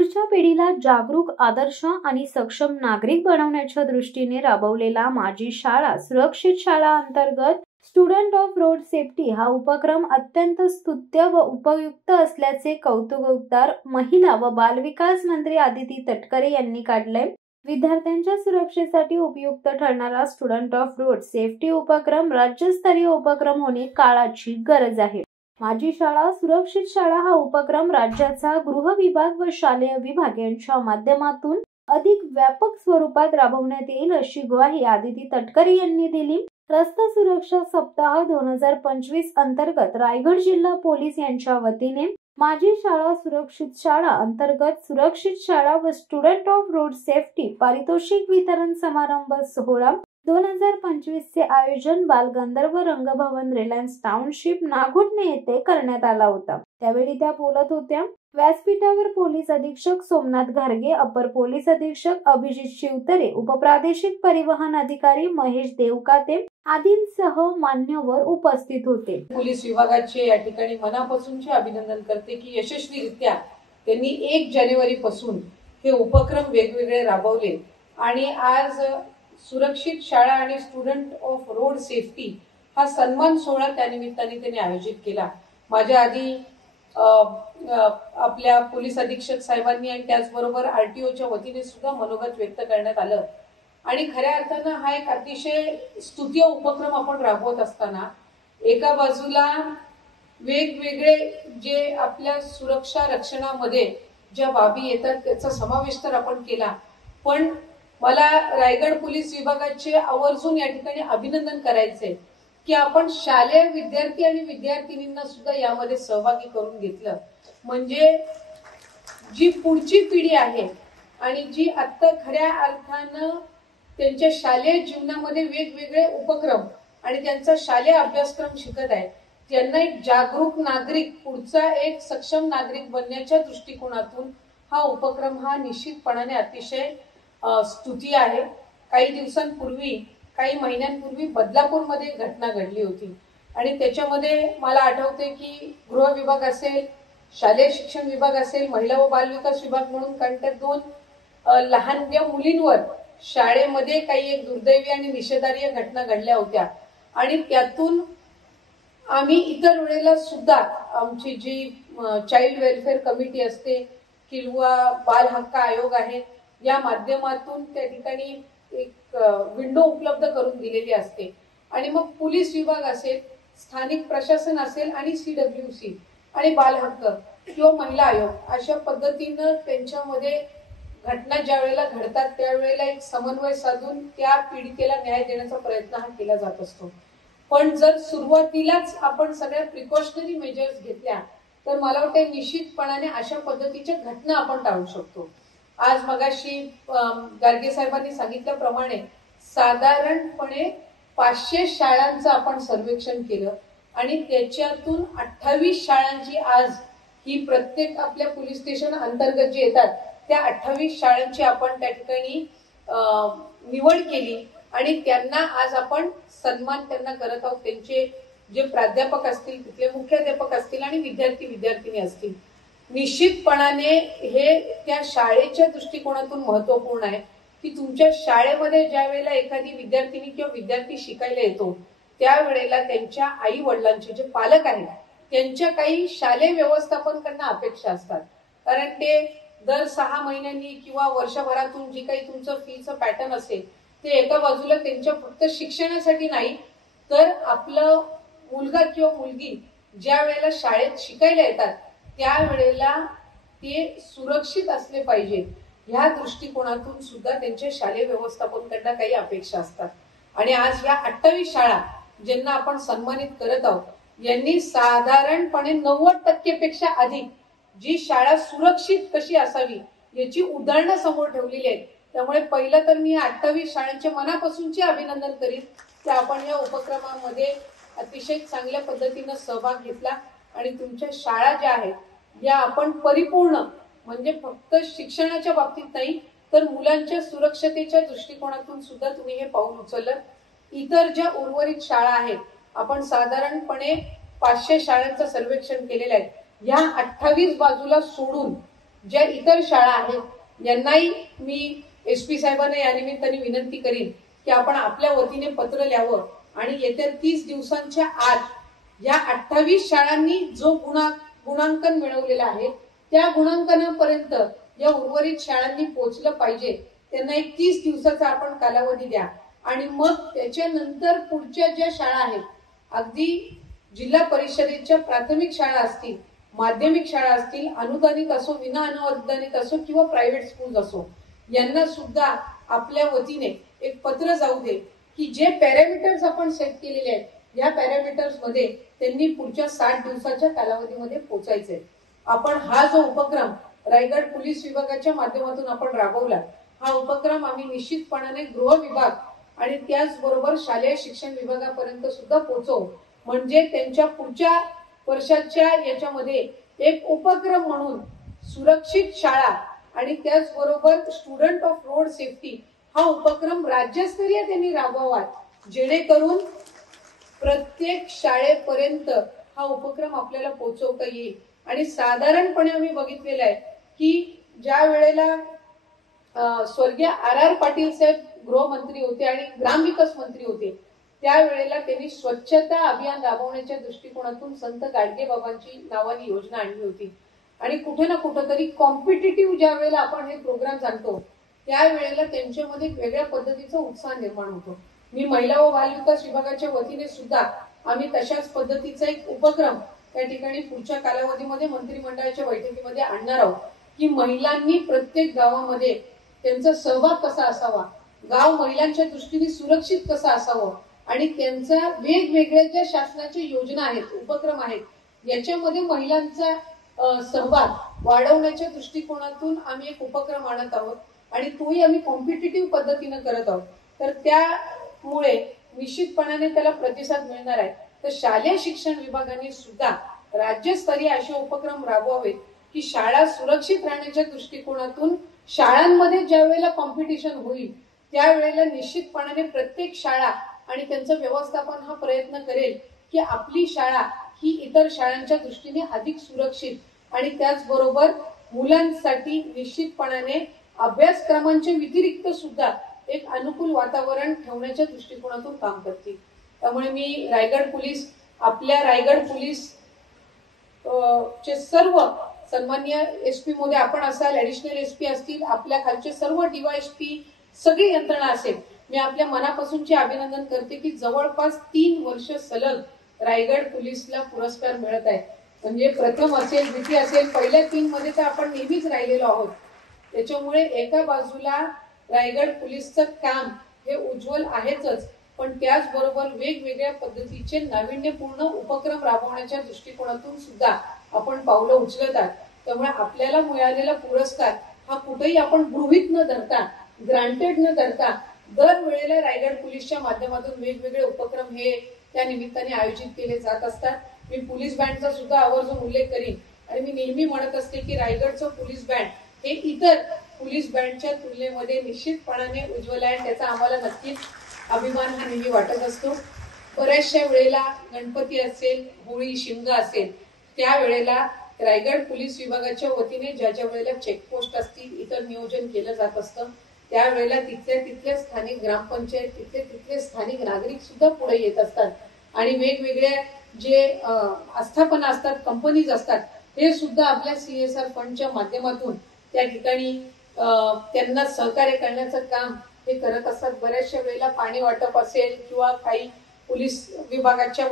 पुढच्या पिढीला जागरूक, आदर्श आणि सक्षम नागरिक बनवण्याच्या दृष्टीने राबवलेला माझी शाळा सुरक्षित शाळा अंतर्गत स्टुडंट ऑफ रोड सेफ्टी हा उपक्रम अत्यंत स्तुत्य व उपयुक्त असल्याचे कौतुकोद्गार महिला व बालविकास मंत्री आदिती तटकरे यांनी काढले। विद्यार्थ्यांच्या सुरक्षेसाठी उपयुक्त ठरणारा स्टुडंट ऑफ रोड सेफ्टी उपक्रम राज्यस्तरीय उपक्रम होणे काळाची गरज आहे। माझी शाळा सुरक्षित शाळा हा उपक्रम राज्याचा गृह विभाग व शालेय विभाग यांच्या माध्यमातून अधिक व्यापक स्वरूपात राबवण्यात येईल अशी ग्वाही आदिती तटकरे यांनी दिली। रस्ता सुरक्षा सप्ताह 2025 अंतर्गत रायगड जिल्हा पोलीस यांच्या वतीने माझी शाळा सुरक्षित शाळा अंतर्गत सुरक्षित शाळा व स्टुडंट ऑफ रोड सेफ्टी पारितोषिक वितरण समारंभ सोहळा 2025 चे आयोजन बालगंधर्व रंगभवन रिलायन्स टाउनशिप नागुटणे येथे करण्यात आला होता। त्यावेळी त्या बोलत होत्या। व्यासपीठावर पोलीस अधीक्षक सोमनाथ घारगे, अपर पोलीस अधीक्षक अभिजित शिवतरे, उपप्रादेशिक परिवहन अधिकारी महेश देवकाते आदींसह मान्यवर उपस्थित होते। पोलीस विभागाचे या ठिकाणी मनापासूनचे अभिनंदन करते की यशस्वीरित्या त्यांनी 1 जानेवारी पासून हे उपक्रम वेगवेगळे राबवले आणि आज सुरक्षित शाळा आणि स्टुडंट ऑफ रोड सेफ्टी हा सन्मान सोहळा त्यानिमित्ताने त्यांनी आयोजित केला। माझ्या आधी आपल्या पोलीस अधीक्षक साहेबांनी आणि त्याचबरोबर आरटीओच्या वतीने सुद्धा मनोगत व्यक्त करण्यात आलं आणि खऱ्या अर्थानं हा एक अतिशय स्तुत्य उपक्रम आपण राबवत असताना एका बाजूला वेगवेगळे जे आपल्या सुरक्षा रक्षणामध्ये ज्या बाबी येतात त्याचा समावेश तर आपण केला, पण मला रायगड पोलीस विभागाचे आवर्जून या ठिकाणी अभिनंदन करायचे की आपण शालेय विद्यार्थी आणि विद्यार्थिनींना सुद्धा यामध्ये सहभागी करून घेतलं। म्हणजे जी पुढची पिढी आहे आणि जी आता खऱ्या अर्थानं त्यांच्या शालेय जीवनामध्ये वेगवेगळे उपक्रम आणि त्यांचा शालेय अभ्यासक्रम शिकत आहे, त्यांना एक जागरूक नागरिक, पुढचा एक सक्षम नागरिक बनण्याच्या दृष्टिकोनातून हा उपक्रम हा निश्चितपणाने अतिशय स्तुती आहे। काही दिवसांपूर्वी, काही महिन्यांपूर्वी बदलापूरमध्ये एक घटना घडली होती आणि त्याच्यामध्ये मला आठवते की गृह विभाग असेल, शालेय शिक्षण विभाग असेल, महिला व बालविकास विभाग म्हणून कारण 2 लहानग्या मुलींवर शाळेमध्ये काही एक दुर्दैवी आणि निषेधार्ह घटना घडल्या होत्या आणि त्यातून आम्ही इतर वेळेला सुद्धा आमची जी चाइल्ड वेलफेअर कमिटी असते किंवा बाल हक्क आयोग आहे या माध्यमातून त्या ठिकाणी एक विंडो उपलब्ध करून दिलेली असते आणि मग पोलीस विभाग असेल, स्थानिक प्रशासन असेल आणि CWC आणि बाल हक्क किंवा महिला आयोग अशा पद्धतीनं त्यांच्यामध्ये घटना ज्या वेळेला घडतात त्यावेळेला एक समन्वय साधून त्या पीडितेला न्याय देण्याचा प्रयत्न हा केला जात असतो। पण जर सुरुवातीलाच आपण सगळ्या प्रिकॉशनरी मेजर्स घेतल्या तर मला वाटतं निश्चितपणाने अशा पद्धतीच्या घटना आपण टाळू शकतो। आज मगाशी गारगे साहेबांनी सांगितल्याप्रमाणे साधारणपणे 500 शाळांचं आपण सर्वेक्षण केलं आणि त्याच्यातून 28 शाळांची आज ही प्रत्येक आपल्या पोलीस स्टेशन अंतर्गत जे येतात त्या 28 शाळांची आपण त्या ठिकाणी निवड केली आणि त्यांना आज आपण सन्मान त्यांना करत आहोत। त्यांचे जे प्राध्यापक असतील, तिथले मुख्याध्यापक असतील आणि विद्यार्थी विद्यार्थिनी असतील, निश्चितपणाने हे त्या शाळेच्या दृष्टिकोनातून महत्वपूर्ण आहे की तुमच्या शाळेमध्ये ज्या वेळेला एखादी विद्यार्थिनी किंवा विद्यार्थी शिकायला येतो त्यावेळेला त्यांच्या आई वडिलांचे जे पालक आहेत त्यांच्या काही शालेय व्यवस्थापनकडनं अपेक्षा असतात, कारण ते दर 6 महिन्यांनी किंवा वर्षभरातून जी काही तुमचं फीचं पॅटर्न असेल ते एका बाजूला त्यांच्या फक्त शिक्षणासाठी नाही तर आपलं मुलगा किंवा मुलगी ज्या वेळेला शाळेत शिकायला येतात त्यावेळेला ते सुरक्षित असले पाहिजे ह्या दृष्टिकोनातून सुद्धा त्यांच्या शालेय व्यवस्थापनकडनं काही अपेक्षा असतात आणि आज या 28 शाळा ज्यांना आपण सन्मानित करत आहोत यांनी साधारणपणे 90% पेक्षा अधिक जी शाळा सुरक्षित कशी असावी याची उदाहरणं समोर ठेवलेली आहेत। त्यामुळे पहिलं तर मी 28 शाळांचे मनापासूनचे अभिनंदन करीन की आपण या उपक्रमामध्ये अतिशय चांगल्या पद्धतीने सहभाग घेतला आणि तुमच्या शाळा ज्या आहेत या आपण परिपूर्ण म्हणजे फक्त शिक्षणाच्या बाबतीत नाही तर मुलांच्या सुरक्षतेच्या दृष्टिकोनातून सुद्धा तुम्ही हे पाऊल उचललं। इतर ज्या उर्वरित शाळा आहेत आपण साधारणपणे 500 शाळांचं सर्वेक्षण केलेलं आहे, या 28 बाजूला सोडून ज्या इतर शाळा आहेत यांनाही मी SP साहेबांना या निमित्ताने विनंती करीन की आपण आपल्या वतीने पत्र लिहावं आणि येत्या 30 दिवसांच्या आत या 28 शाळांनी जो गुणांकन मिळवलेला आहे त्या गुणांकनापर्यंत या उर्वरित शाळांनी पोहोचलं पाहिजे. त्यांना एक 30 दिवसाचा आपण कालावधी द्या आणि मग त्याच्यानंतर पुढच्या ज्या शाळा आहेत, अगदी जिल्हा परिषदेच्या प्राथमिक शाळा असतील, माध्यमिक शाळा असतील, अनुदानित असो, विना अनुदानित असो किंवा प्रायव्हेट स्कूल असो, यांना सुद्धा आपल्या वतीने एक पत्र जाऊ दे की जे पॅरामीटर्स आपण सेट केलेले आहेत या पॅरामीटर्स मध्ये त्यांनी पुढच्या 60 दिवसाच्या कालावधीमध्ये पोहोचायचंय. आपण हा जो उपक्रम रायगड पोलीस विभागाच्या माध्यमातून आपण राबवला, हा उपक्रम आम्ही निश्चितपणाने गृह विभाग आणि त्याचबरोबर शालेय शिक्षण विभागापर्यंत सुद्धा पोहोचवू. म्हणजे त्यांच्या पुढच्या वर्षाच्या याच्यामध्ये एक उपक्रम म्हणून सुरक्षित शाळा आणि त्याचबरोबर स्टुडंट ऑफ रोड सेफ्टी हा उपक्रम राज्यस्तरीय त्यांनी राबवावा, जेणेकरून प्रत्येक शाळेपर्यंत हा उपक्रम आपल्याला पोहोचवता येईल. आणि साधारणपणे आम्ही बघितलेलं आहे की ज्या वेळेला स्वर्गीय RR पाटील साहेब गृहमंत्री होते आणि ग्रामविकास मंत्री होते, त्यावेळेला त्यांनी स्वच्छता अभियान राबवण्याच्या दृष्टिकोनातून संत गाडगे बाबांची नावाने योजना आणली होती. आणि कुठे ना कुठेतरी कॉम्पिटिटिव्ह ज्या वेळेला आपण हे प्रोग्राम आणतो त्यावेळेला त्यांच्यामध्ये वेगळ्या पद्धतीचा उत्साह निर्माण होतो. मी महिला व बालविकास विभागाच्या वतीने सुद्धा आम्ही तशाच पद्धतीचा एक उपक्रम त्या ठिकाणी पुढच्या कालावधीमध्ये मंत्रिमंडळाच्या बैठकीमध्ये आणणार आहोत की महिलांनी प्रत्येक गावामध्ये त्यांचा सहभाग कसा असावा, गाव महिलांच्या दृष्टीने सुरक्षित कसं असावं आणि त्यांचा वेगवेगळ्या ज्या शासनाच्या योजना आहेत, उपक्रम आहेत, याच्यामध्ये महिलांचा सहभाग वाढवण्याच्या दृष्टिकोनातून आम्ही एक उपक्रम आणत आहोत आणि तोही आम्ही कॉम्पिटिटिव्ह पद्धतीने करत आहोत. तर त्यामुळे निश्चितपणाने त्याला प्रतिसाद मिळणार आहे. तर शालेय शिक्षण विभागाने सुद्धा राज्यस्तरीय असे उपक्रम राबवावेत की शाळा सुरक्षित राहण्याच्या दृष्टिकोनातून शाळांमध्ये ज्या वेळेला कॉम्पिटिशन होईल त्यावेळेला निश्चितपणाने प्रत्येक शाळा आणि त्यांचं व्यवस्थापन हा प्रयत्न करेल की आपली शाळा ही इतर शाळांच्या दृष्टीने अधिक सुरक्षित आणि त्याचबरोबर मुलांसाठी निश्चितपणाने अभ्यासक्रमांच्या व्यतिरिक्त सुद्धा एक अनुकूल वातावरण ठेवण्याच्या दृष्टिकोनातून काम करतील. त्यामुळे मी रायगड पोलीस, आपल्या रायगड पोलीस चे सर्व सन्मान्य SP मध्ये आपण असाल, ऍडिशनल SP असतील, आपल्या खालचे सर्व DYSP सगळी यंत्रणा असेल, मी आपल्या मनापासूनचे अभिनंदन करते की जवळपास 3 वर्ष सलग रायगड पोलीसला पुरस्कार मिळत आहे. म्हणजे प्रथम असेल, द्वितीय असेल, पहिल्या 3 मध्ये तर आपण नेहमीच राहिलेलो आहोत. त्याच्यामुळे एका बाजूला रायगड पोलीसचं काम हे उज्ज्वल आहेच, पण त्याचबरोबर वेगवेगळ्या पद्धतीचे नाविन्यपूर्ण उपक्रम राबवण्याच्या दृष्टिकोनातून सुद्धा आपण पावलं उचलत आहात. त्यामुळे आपल्याला मिळालेला पुरस्कार हा कुठेही आपण गृहीत न धरता, ग्रांटेड न धरता, दरवेळेला रायगड पोलीसच्या माध्यमातून वेगवेगळे उपक्रम हे त्या निमित्ताने आयोजित केले जात असतात. मी पोलीस बँडचा सुद्धा आवर्जून उल्लेख करीन आणि मी नेहमी म्हणत असते की रायगडचं पोलीस बँड हे इतर पोलीस बँडच्या तुलनेमध्ये निश्चितपणाने उज्ज्वल आहे. त्याचा आम्हाला नक्कीच अभिमान हा नेहमी वाटत असतो. बऱ्याचशा वेळेला गणपती असेल, होळी, शिमगा असेल, त्यावेळेला रायगड पोलीस विभागाच्या वतीने ज्या ज्या वेळेला चेकपोस्ट असतील, इतर नियोजन केलं जात असतं, त्यावेळेला तिथल्या स्थानिक ग्रामपंचायत, तिथले स्थानिक नागरिक सुद्धा पुढे येत असतात आणि वेगवेगळ्या जे आस्थापना असतात, कंपनीज असतात, हे सुद्धा आपल्या CSR फंडच्या माध्यमातून त्या ठिकाणी त्यांना सहकार्य करण्याचं काम हे करत असतात. बऱ्याचशा वेळेला पाणी वाटप असेल किंवा काही पोलीस विभागाच्या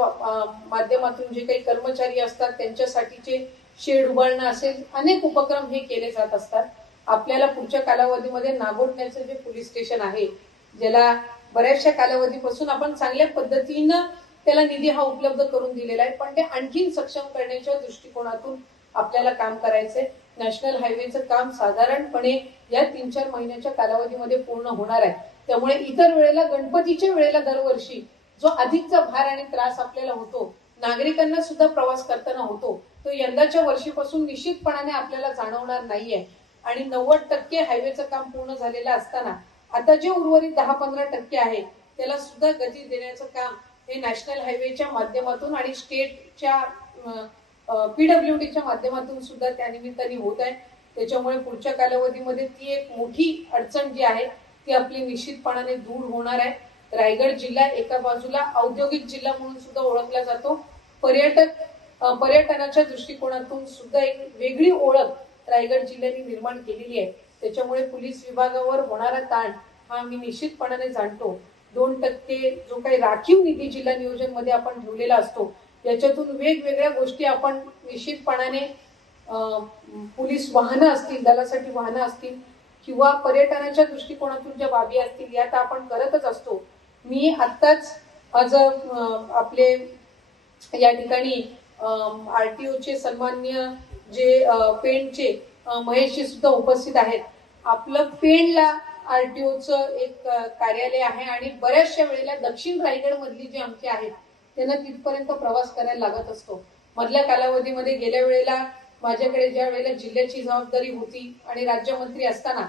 माध्यमातून जे काही कर्मचारी असतात त्यांच्यासाठीचे शेड उभारणं असेल, अनेक उपक्रम हे केले जात असतात. आपल्याला पुढच्या कालावधीमध्ये नागोठण्याचं जे पोलीस स्टेशन आहे, ज्याला बऱ्याचशा कालावधीपासून आपण चांगल्या पद्धतीनं त्याला निधी हा उपलब्ध करून दिलेला आहे, पण ते आणखीन सक्षम करण्याच्या दृष्टिकोनातून आपल्याला काम करायचंय. नॅशनल हायवेचं काम साधारणपणे या 3-4 महिन्याच्या कालावधीमध्ये पूर्ण होणार आहे. त्यामुळे इतर वेळेला, गणपतीच्या वेळेला दरवर्षी जो अधिकचा भार आणि त्रास आपल्याला होतो, नागरिकांना सुद्धा प्रवास करताना होतो, तो यंदाच्या वर्षीपासून निश्चितपणाने आपल्याला जाणवणार नाहीये. आणि 90% हायवेचं काम पूर्ण झालेलं असताना आता जे उर्वरित 10-15% आहे त्याला सुद्धा गती देण्याचं काम हे नॅशनल हायवेच्या माध्यमातून आणि स्टेटच्या PWDच्या माध्यमातून सुद्धा त्या निमित्ताने होत आहे. त्याच्यामुळे पुढच्या कालावधीमध्ये ती एक मोठी अडचण जी आहे ती आपली निश्चितपणाने दूर होणार आहे. रायगड जिल्हा एका बाजूला औद्योगिक जिल्हा म्हणून सुद्धा ओळखला जातो. पर्यटनाच्या दृष्टिकोनातून सुद्धा एक वेगळी ओळख रायगड जिल्ह्याने निर्माण केलेली आहे. त्याच्यामुळे पोलीस विभागावर होणारा ताण हा मी निश्चितपणाने जाणतो. 2% जो काही राखीव निधी जिल्हा नियोजन मध्ये आपण ठेवलेला असतो याच्यातून वेगवेगळ्या गोष्टी आपण निश्चितपणाने पोलीस वाहनं असतील, दलासाठी वाहनं असतील किंवा पर्यटनाच्या दृष्टिकोनातून ज्या बाबी असतील या तर आपण करतच असतो. मी आत्ताच आज आपले या ठिकाणी RTOचे सन्माननीय जे पेणचे महेशजी सुद्धा उपस्थित आहेत. आपलं पेणला RTOचं एक कार्यालय आहे आणि बऱ्याचशा वेळेला दक्षिण रायगड मधली जी आमची आहेत त्यांना तिथपर्यंत प्रवास करायला लागत असतो. मधल्या कालावधीमध्ये गेल्या वेळेला माझ्याकडे ज्या वेळेला जिल्ह्याची जबाबदारी होती आणि राज्यमंत्री असताना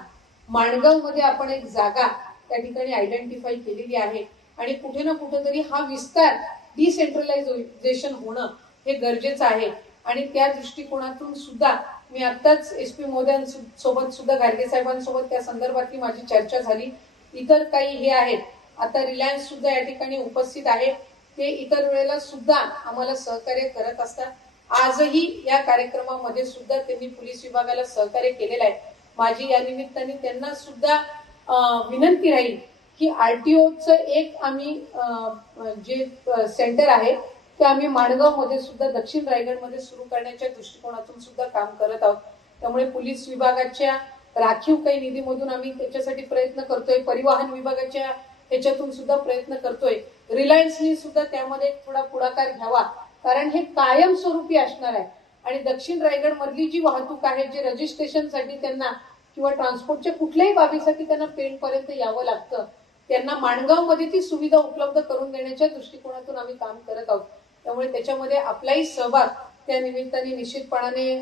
माणगावमध्ये आपण एक जागा त्या ठिकाणी आयडेंटिफाय केलेली आहे आणि कुठे ना कुठेतरी हा विस्तार डिसेंट्रलायझेशन होणं हे गरजेचं आहे. आणि त्या दृष्टिकोनातून सुद्धा मी आत्ताच SP महोदयांसोबत सुद्धा गाडगे साहेबांसोबत त्या संदर्भातली माझी चर्चा झाली. इतर काही हे आहेत, आता रिलायन्स सुद्धा या ठिकाणी उपस्थित आहे, ते इतर वेळेला सुद्धा आम्हाला सहकार्य करत असतात. आजही या कार्यक्रमामध्ये सुद्धा त्यांनी पोलीस विभागाला सहकार्य केलेलं आहे. माझी या निमित्ताने त्यांना सुद्धा विनंती राहील की RTOचं एक आम्ही जे सेंटर आहे ते आम्ही माणगाव मध्ये सुद्धा दक्षिण रायगड मध्ये सुरू करण्याच्या दृष्टिकोनातून सुद्धा काम करत आहोत. त्यामुळे पोलीस विभागाच्या राखीव काही निधीमधून आम्ही त्याच्यासाठी प्रयत्न करतोय, परिवहन विभागाच्या ह्याच्यातून सुद्धा प्रयत्न करतोय. रिलायन्सनी सुद्धा त्यामध्ये थोडा पुढाकार घ्यावा, कारण हे कायमस्वरूपी असणार आहे. आणि दक्षिण रायगड मधली जी वाहतूक आहे, जे रजिस्ट्रेशनसाठी त्यांना किंवा ट्रान्सपोर्टच्या कुठल्याही बाबीसाठी त्यांना पेणपर्यंत यावं लागतं, त्यांना माणगाव मध्ये ती सुविधा उपलब्ध करून देण्याच्या दृष्टिकोनातून आम्ही काम करत आहोत. त्यामुळे त्याच्यामध्ये आपलाही सहभाग त्या निमित्ताने निश्चितपणाने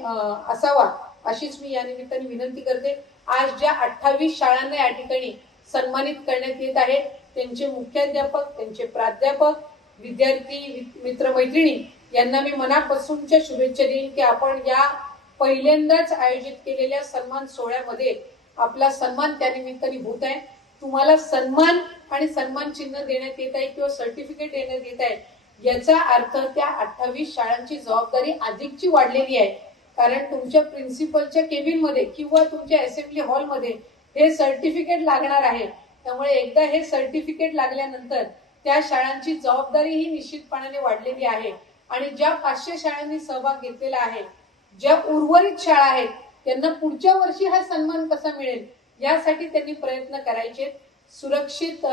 असावा अशीच मी या निमित्ताने विनंती करते. आज ज्या 28 शाळांना या ठिकाणी सन्मानित करण्यात येत आहे त्यांचे मुख्याध्यापक, त्यांचे प्राध्यापक, विद्यार्थी, मित्रमैत्रिणी यांना मी मनापासूनच्या शुभेच्छा देईन की आपण या पहिल्यांदाच आयोजित केलेल्या सन्मान सोहळ्यामध्ये आपला सन्मान त्या निमित्ताने होत आहे. तुम्हाला सन्मान आणि सन्मान चिन्ह देण्यात येत आहे किंवा सर्टिफिकेट देण्यात येत आहे याचा अर्थ त्या 28 शाळांची जबाबदारी अधिकची वाढलेली आहे. कारण तुमच्या प्रिन्सिपलच्या केबिन मध्ये किंवा तुमच्या असेंब्ली हॉलमध्ये हे सर्टिफिकेट लागणार आहे. त्यामुळे एकदा हे सर्टिफिकेट लागल्यानंतर त्या शाळांची जबाबदारी ही निश्चितपणाने वाढलेली आहे. आणि ज्या 500 शाळांनी सहभाग घेतलेला आहे, ज्या उर्वरित शाळा आहेत त्यांना पुढच्या वर्षी हा सन्मान कसा मिळेल यासाठी त्यांनी प्रयत्न करायचे. सुरक्षित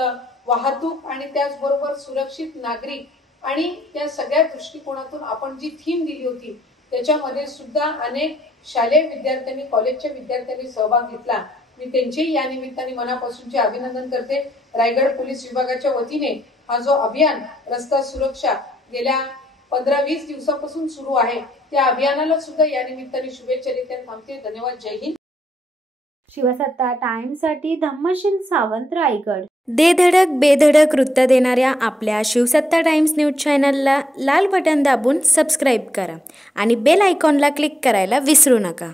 वाहतूक आणि त्याचबरोबर सुरक्षित नागरिक आणि त्या सगळ्या दृष्टिकोनातून आपण जी थीम दिली होती त्याच्यामध्ये सुद्धा अनेक शालेय विद्यार्थ्यांनी, कॉलेजच्या विद्यार्थ्यांनी सहभाग घेतला. मी त्यांचेही या निमित्ताने मनापासूनचे अभिनंदन करते. रायगड पोलीस विभागाच्या वतीने हा जो अभियान रस्ता सुरक्षा गेल्या 15-20 दिवसापासून सुरू आहे त्या अभियानाला सुद्धा या निमित्ताने शुभेच्छा देते. थांबते. धन्यवाद. जय हिंद. शिवसत्ता टाइम्ससाठी धम्मशील सावंत, रायगड. दे धडक बेधडक वृत्त देणाऱ्या आपल्या शिवसत्ता टाइम्स न्यूज चॅनलला लाल बटन दाबून सबस्क्राईब करा आणि बेल आयकॉनला क्लिक करायला विसरू नका.